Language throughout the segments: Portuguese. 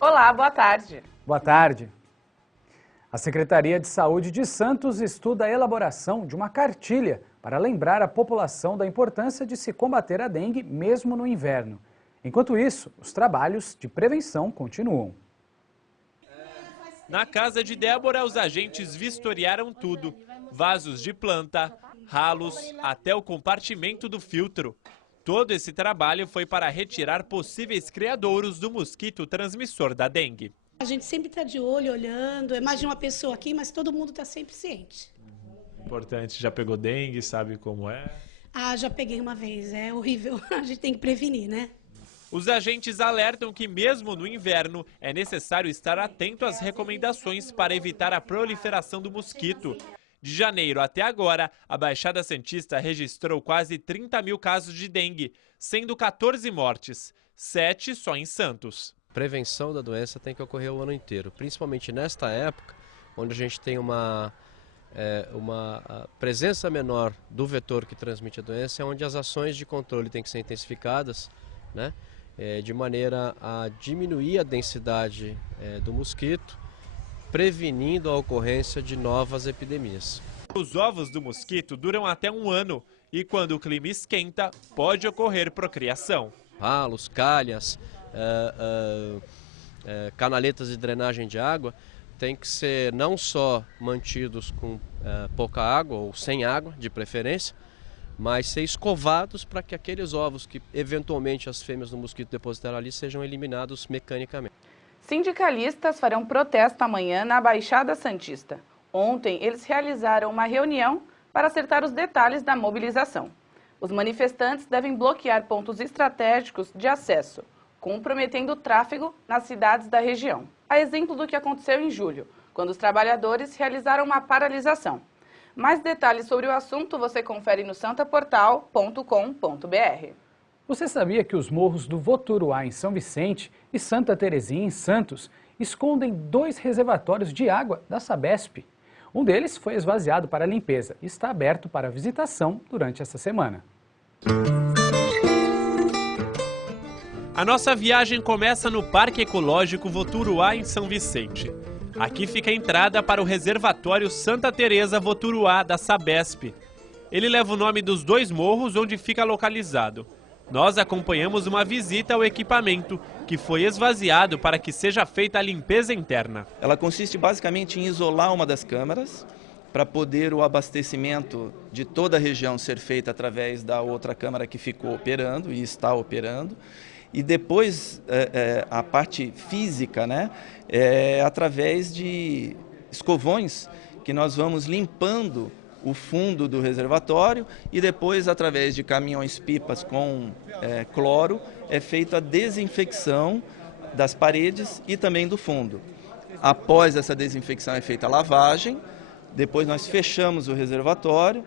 Olá, boa tarde. Boa tarde. A Secretaria de Saúde de Santos estuda a elaboração de uma cartilha para lembrar a população da importância de se combater a dengue mesmo no inverno. Enquanto isso, os trabalhos de prevenção continuam. Na casa de Débora, os agentes vistoriaram tudo. Vasos de planta, ralos, até o compartimento do filtro. Todo esse trabalho foi para retirar possíveis criadouros do mosquito transmissor da dengue. A gente sempre está de olho, olhando, é mais de uma pessoa aqui, mas todo mundo está sempre ciente. Importante, já pegou dengue, sabe como é? Ah, já peguei uma vez, é horrível, a gente tem que prevenir, né? Os agentes alertam que mesmo no inverno é necessário estar atento às recomendações para evitar a proliferação do mosquito. De janeiro até agora, a Baixada Santista registrou quase 30 mil casos de dengue, sendo 14 mortes, 7 só em Santos. A prevenção da doença tem que ocorrer o ano inteiro, principalmente nesta época, onde a gente tem uma presença menor do vetor que transmite a doença, é onde as ações de controle têm que ser intensificadas, né, de maneira a diminuir a densidade do mosquito, prevenindo a ocorrência de novas epidemias. Os ovos do mosquito duram até um ano e quando o clima esquenta, pode ocorrer procriação. Ralos, calhas, canaletas de drenagem de água têm que ser não só mantidos com pouca água ou sem água, de preferência, mas ser escovados para que aqueles ovos que eventualmente as fêmeas do mosquito depositaram ali sejam eliminados mecanicamente. Sindicalistas farão protesto amanhã na Baixada Santista. Ontem, eles realizaram uma reunião para acertar os detalhes da mobilização. Os manifestantes devem bloquear pontos estratégicos de acesso, comprometendo o tráfego nas cidades da região. A exemplo do que aconteceu em julho, quando os trabalhadores realizaram uma paralisação. Mais detalhes sobre o assunto você confere no santaportal.com.br. Você sabia que os morros do Voturuá, em São Vicente, e Santa Terezinha, em Santos, escondem 2 reservatórios de água da Sabesp? Um deles foi esvaziado para limpeza e está aberto para visitação durante essa semana. A nossa viagem começa no Parque Ecológico Voturuá, em São Vicente. Aqui fica a entrada para o reservatório Santa Teresa Voturuá, da Sabesp. Ele leva o nome dos 2 morros onde fica localizado. Nós acompanhamos uma visita ao equipamento, que foi esvaziado para que seja feita a limpeza interna. Ela consiste basicamente em isolar uma das câmaras, para poder o abastecimento de toda a região ser feito através da outra câmara que ficou operando e está operando. E depois a parte física, né, através de escovões que nós vamos limpando o fundo do reservatório e depois, através de caminhões-pipas com cloro, é feita a desinfecção das paredes e também do fundo. Após essa desinfecção é feita a lavagem, depois nós fechamos o reservatório,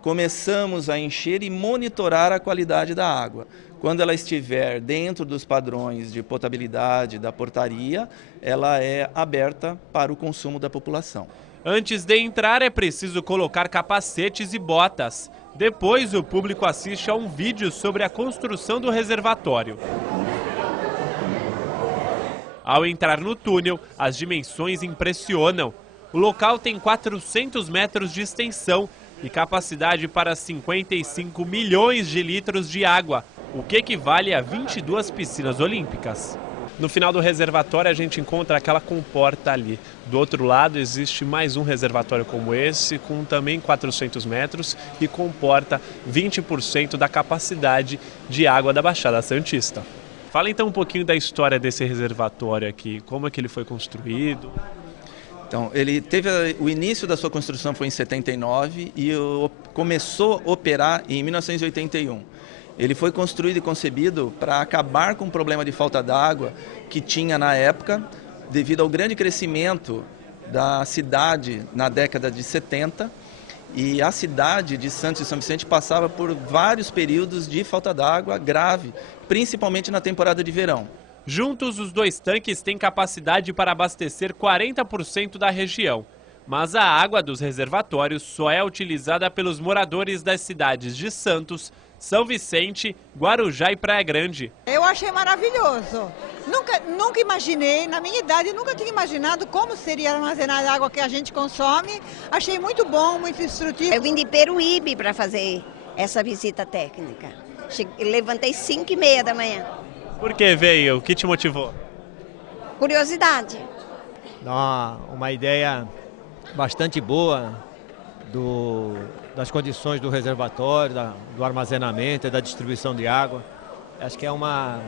começamos a encher e monitorar a qualidade da água. Quando ela estiver dentro dos padrões de potabilidade da portaria, ela é aberta para o consumo da população. Antes de entrar é preciso colocar capacetes e botas. Depois o público assiste a um vídeo sobre a construção do reservatório. Ao entrar no túnel, as dimensões impressionam. O local tem 400 metros de extensão e capacidade para 55 milhões de litros de água, o que equivale a 22 piscinas olímpicas. No final do reservatório a gente encontra aquela comporta ali. Do outro lado existe mais um reservatório como esse, com também 400 metros e comporta 20% da capacidade de água da Baixada Santista. Fala então um pouquinho da história desse reservatório aqui, como é que ele foi construído? Então, ele teve o início da sua construção foi em 79 e começou a operar em 1981. Ele foi construído e concebido para acabar com o problema de falta d'água que tinha na época, devido ao grande crescimento da cidade na década de 70. E a cidade de Santos e São Vicente passava por vários períodos de falta d'água grave, principalmente na temporada de verão. Juntos, os dois tanques têm capacidade para abastecer 40% da região. Mas a água dos reservatórios só é utilizada pelos moradores das cidades de Santos, São Vicente, Guarujá e Praia Grande. Eu achei maravilhoso. Nunca imaginei, na minha idade, nunca tinha imaginado como seria armazenar a água que a gente consome. Achei muito bom, muito instrutivo. Eu vim de Peruíbe para fazer essa visita técnica. Levantei 5h30 da manhã. Por que veio? O que te motivou? Curiosidade. Dá uma ideia bastante boa das condições do reservatório, do armazenamento e da distribuição de água. Acho que é uma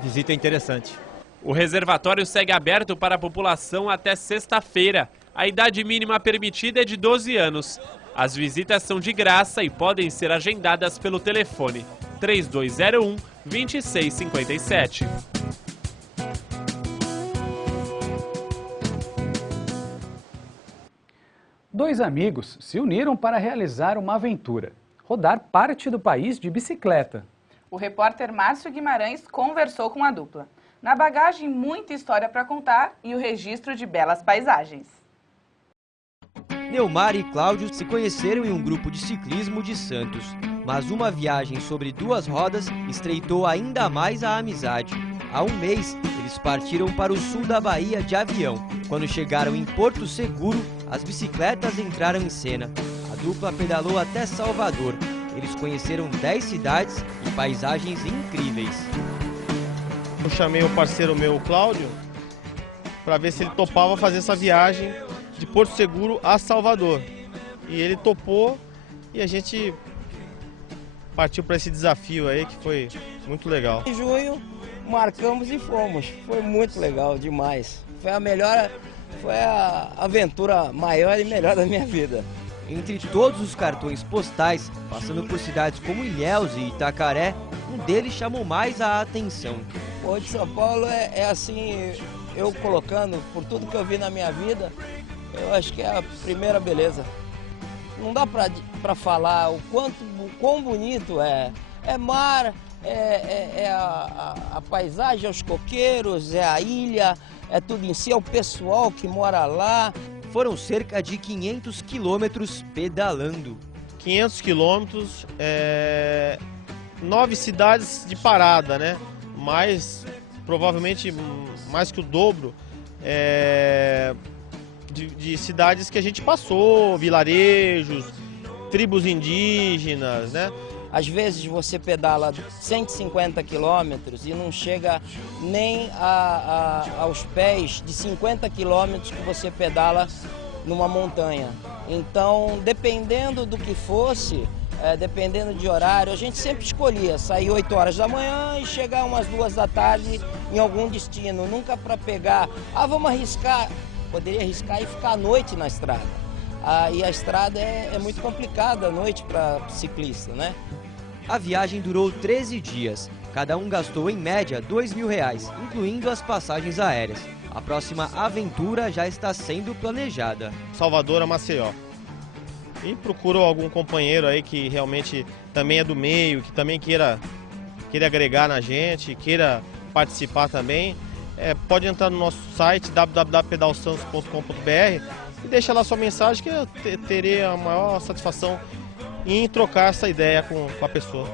visita interessante. O reservatório segue aberto para a população até sexta-feira. A idade mínima permitida é de 12 anos. As visitas são de graça e podem ser agendadas pelo telefone 3201-2657. Dois amigos se uniram para realizar uma aventura: rodar parte do país de bicicleta. O repórter Márcio Guimarães conversou com a dupla. Na bagagem, muita história para contar e o registro de belas paisagens. Neumar e Cláudio se conheceram em um grupo de ciclismo de Santos, mas uma viagem sobre duas rodas estreitou ainda mais a amizade. Há um mês, eles partiram para o sul da Bahia de avião. Quando chegaram em Porto Seguro, as bicicletas entraram em cena. A dupla pedalou até Salvador. Eles conheceram 10 cidades e paisagens incríveis. Eu chamei o parceiro meu, o Cláudio, para ver se ele topava fazer essa viagem de Porto Seguro a Salvador. E ele topou e a gente partiu para esse desafio aí, que foi muito legal. Em junho marcamos e fomos. Foi muito legal, demais. Foi a aventura maior e melhor da minha vida. Entre todos os cartões postais, passando por cidades como Ilhéus e Itacaré, um deles chamou mais a atenção. O de São Paulo é assim, eu colocando, por tudo que eu vi na minha vida, eu acho que é a primeira beleza. Não dá para falar o quão bonito é. É mar, a paisagem, os coqueiros, é a ilha, é tudo em si, é o pessoal que mora lá. Foram cerca de 500 quilômetros pedalando. 500 quilômetros, 9 cidades de parada, né? Mas provavelmente mais que o dobro de cidades que a gente passou, vilarejos, tribos indígenas, né? Às vezes você pedala 150 quilômetros e não chega nem aos pés de 50 quilômetros que você pedala numa montanha. Então, dependendo do que fosse, dependendo de horário, a gente sempre escolhia sair 8 horas da manhã e chegar umas 2 da tarde em algum destino. Nunca para pegar, vamos arriscar. Poderia arriscar e ficar à noite na estrada. E a estrada é muito complicada à noite para ciclista, né? A viagem durou 13 dias. Cada um gastou em média R$2.000, incluindo as passagens aéreas. A próxima aventura já está sendo planejada. Salvador a Maceió. E procurou algum companheiro aí que realmente também é do meio, que também queira agregar na gente, queira participar também. Pode entrar no nosso site www.pedalsantos.com.br e deixa lá sua mensagem que eu terei a maior satisfação em trocar essa ideia com a pessoa.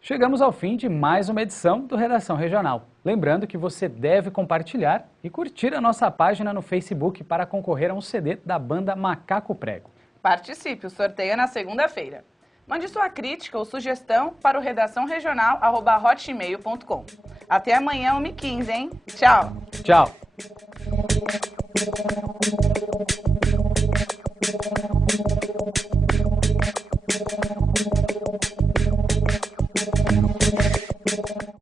Chegamos ao fim de mais uma edição do Redação Regional. Lembrando que você deve compartilhar e curtir a nossa página no Facebook para concorrer a um CD da banda Macaco Prego. Participe, o sorteio é na segunda-feira. Mande sua crítica ou sugestão para o redaçãoregional@hotmail.com. Até amanhã, 1h15, hein? Tchau! Tchau!